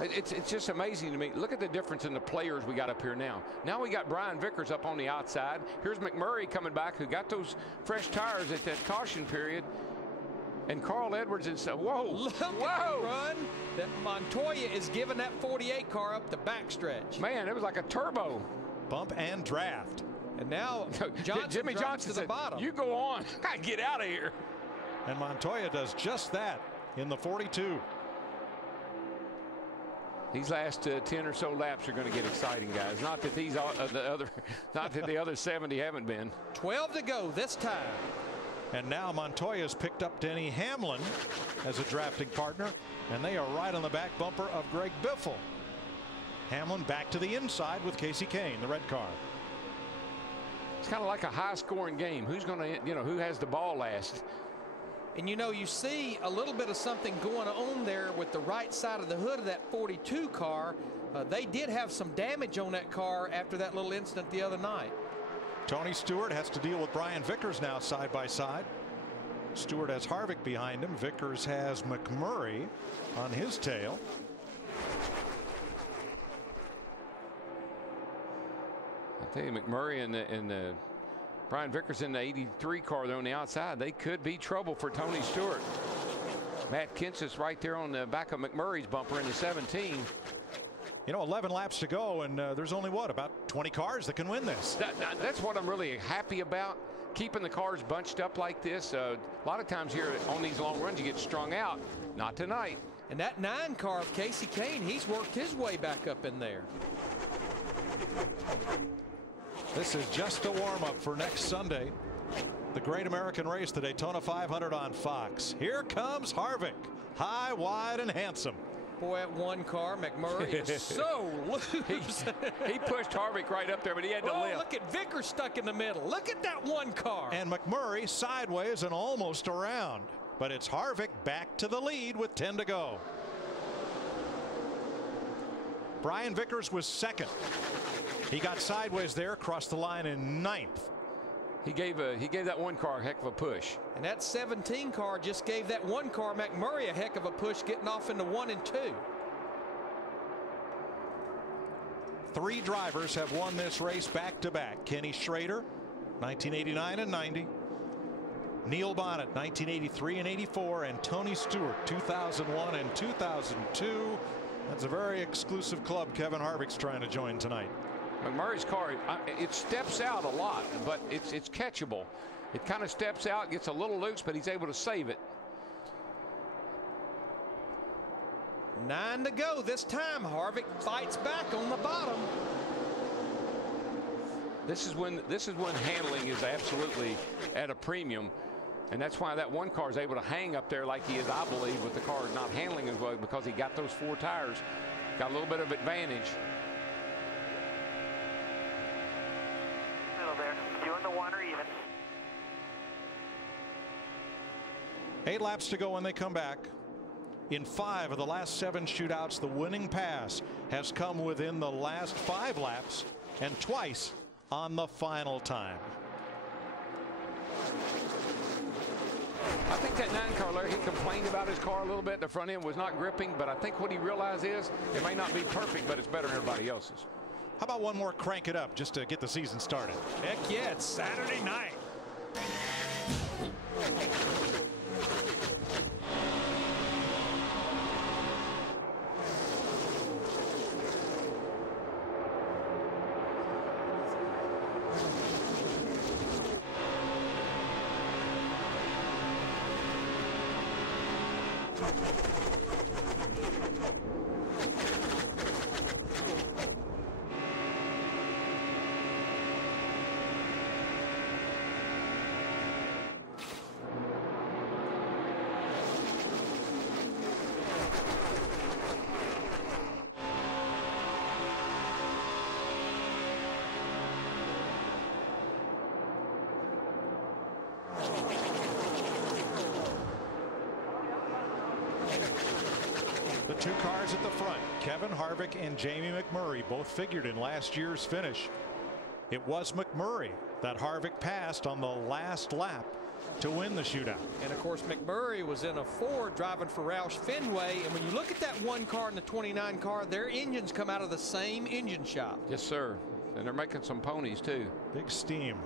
It's just amazing to me. Look at the difference in the players we got up here now. Now we got Brian Vickers up on the outside. Here's McMurray coming back, who got those fresh tires at that caution period. And Carl Edwards and so, whoa, look at the run that Montoya is giving that 48 car up the backstretch. Man, it was like a turbo. Bump and draft. And now Jimmy Johnson to the bottom. You go on. I get out of here. And Montoya does just that in the 42. These last 10 or so laps are going to get exciting, guys. Not that these not that the other 70 haven't been. 12 to go this time. And now Montoya's picked up Denny Hamlin as a drafting partner, and they are right on the back bumper of Greg Biffle. Hamlin back to the inside with Casey Kane, the red car. It's kind of like a high-scoring game. Who's going to, who has the ball last? And you see a little bit of something going on there with the right side of the hood of that 42 car. They did have some damage on that car after that little incident the other night. Tony Stewart has to deal with Brian Vickers now side by side. Stewart has Harvick behind him. Vickers has McMurray on his tail. I tell you, McMurray and the Brian Vickers in the 83 car there on the outside, they could be trouble for Tony Stewart. Matt Kenseth's right there on the back of McMurray's bumper in the 17. 11 laps to go, and there's only about 20 cars that can win this. That's what I'm really happy about, keeping the cars bunched up like this. A lot of times here on these long runs you get strung out. Not tonight. And that 9 car of Casey Kane, he's worked his way back up in there. This is just a warm-up for next Sunday, the Great American Race, the Daytona 500 on Fox. Here comes Harvick, high, wide, and handsome. Boy, that one car, McMurray, is so loose. He pushed Harvick right up there, but he had to lift. Look at Vickers stuck in the middle. Look at that one car. And McMurray sideways and almost around. But it's Harvick back to the lead with 10 to go. Brian Vickers was second. He got sideways there, crossed the line in 9th. He gave that one car a heck of a push. And that 17 car just gave that one car, McMurray, a heck of a push getting off into 1 and 2. 3 drivers have won this race back to back. Kenny Schrader, 1989 and 90. Neil Bonnet, 1983 and 84. And Tony Stewart, 2001 and 2002. That's a very exclusive club Kevin Harvick's trying to join tonight. McMurray's car, it steps out a lot, but it's catchable. It kind of steps out, gets a little loose, but he's able to save it. 9 to go this time. Harvick fights back on the bottom. This is when handling is absolutely at a premium, and that's why that one car is able to hang up there like he is, I believe, with the car not handling as well, because he got those 4 tires, got a little bit of advantage. There, doing the 1 or even. 8 laps to go when they come back. In 5 of the last 7 shootouts, the winning pass has come within the last 5 laps and twice on the final time. I think that 9 car, Larry, he complained about his car a little bit. The front end was not gripping, but I think what he realized is it may not be perfect, but it's better than everybody else's. How about one more crank it up just to get the season started? Heck yeah, it's Saturday night. The 2 cars at the front, Kevin Harvick and Jamie McMurray, both figured in last year's finish. It was McMurray that Harvick passed on the last lap to win the shootout. And of course, McMurray was in a Ford driving for Roush Fenway. And when you look at that one car and the 29 car, their engines come out of the same engine shop. Yes, sir. And they're making some ponies, too. Big steam.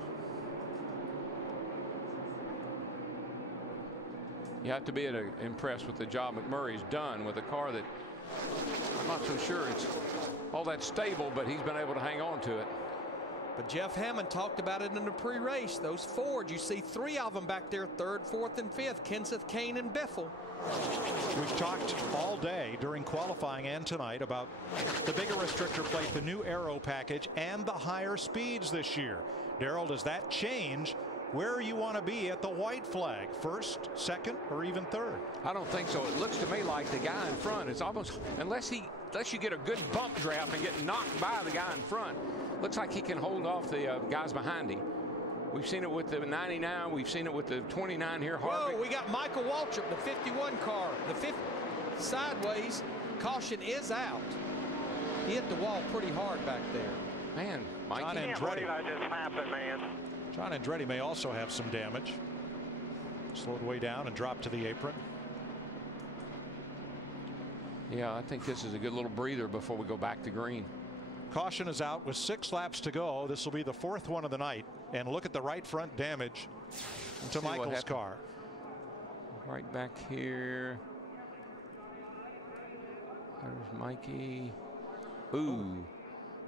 You have to be impressed with the job McMurray's done with a car that I'm not so sure it's all that stable, but he's been able to hang on to it. But Jeff Hammond talked about it in the pre-race. Those Fords, you see 3 of them back there, 3rd, 4th, and 5th, Kenseth, Kane, and Biffle. We've talked all day during qualifying and tonight about the bigger restrictor plate, the new aero package, and the higher speeds this year. Darrell, does that change where you want to be at the white flag? 1st, 2nd, or even 3rd? I don't think so. It looks to me like the guy in front is almost, unless you get a good bump draft and get knocked by the guy in front, looks like he can hold off the guys behind him. We've seen it with the 99. We've seen it with the 29 here. Harvick. Whoa, we got Michael Waltrip, the 51 car. The 50 sideways. Caution is out. He hit the wall pretty hard back there. Man, Mike. I can't believe that just happened, man. John Andretti may also have some damage. Slowed way down and dropped to the apron. Yeah, I think this is a good little breather before we go back to green. Caution is out with 6 laps to go. This will be the 4th one of the night. And look at the right front damage to Michael's car. Right back here. There's Mikey. Ooh.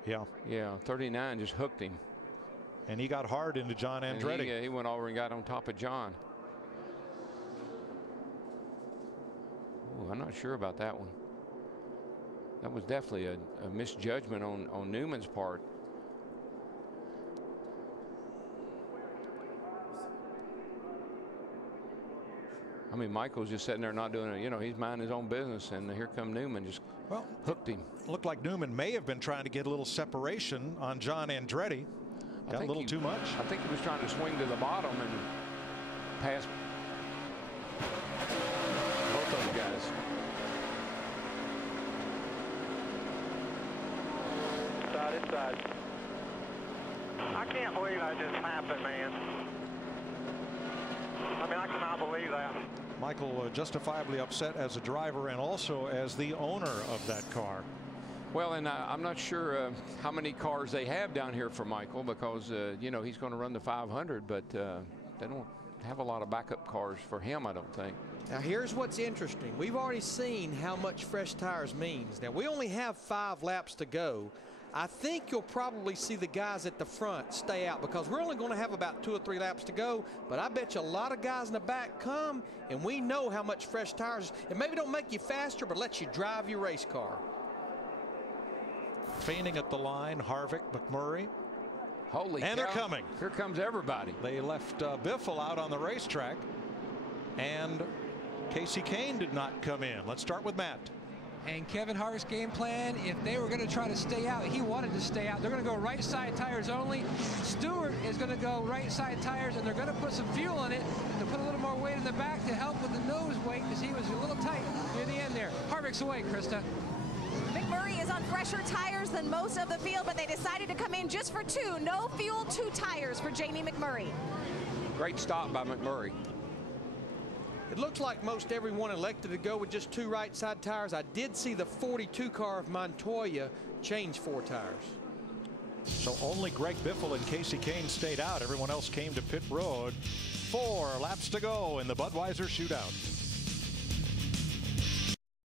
Yeah. Yeah, 39 just hooked him. And he got hard into John Andretti. He went over and got on top of John. Ooh, I'm not sure about that one. That was definitely a misjudgment on Newman's part. I mean, Michael's just sitting there not doing it. You know, he's minding his own business, and here come Newman, just hooked him. Looked like Newman may have been trying to get a little separation on John Andretti. Got a little too much. I think he was trying to swing to the bottom and pass both those guys. Inside. I can't believe that just happened, man. I mean, I cannot believe that. Michael justifiably upset as a driver and also as the owner of that car. Well, and I'm not sure how many cars they have down here for Michael, because you know, he's going to run the 500, but they don't have a lot of backup cars for him, I don't think. Now here's what's interesting. We've already seen how much fresh tires means. Now we only have 5 laps to go. I think you'll probably see the guys at the front stay out, because we're only going to have about 2 or 3 laps to go. But I bet you a lot of guys in the back come, and we know how much fresh tires. It maybe don't make you faster, but lets you drive your race car. Feigning at the line, Harvick, McMurray. Holy cow. And they're coming. Here comes everybody. They left Biffle out on the racetrack, and Casey Kane did not come in. Let's start with Matt. And Kevin Harvick's game plan, if they were going to try to stay out, he wanted to stay out. They're going to go right side tires only. Stewart is going to go right side tires, and they're going to put some fuel in it to put a little more weight in the back to help with the nose weight, because he was a little tight near the end there. Harvick's away, Krista. McMurray is on fresher tires than most of the field, but they decided to come in just for 2. No fuel, 2 tires for Jamie McMurray. Great stop by McMurray. It looks like most everyone elected to go with just 2 right side tires. I did see the 42 car of Montoya change 4 tires. So only Greg Biffle and Casey Kane stayed out. Everyone else came to pit road. 4 laps to go in the Budweiser Shootout.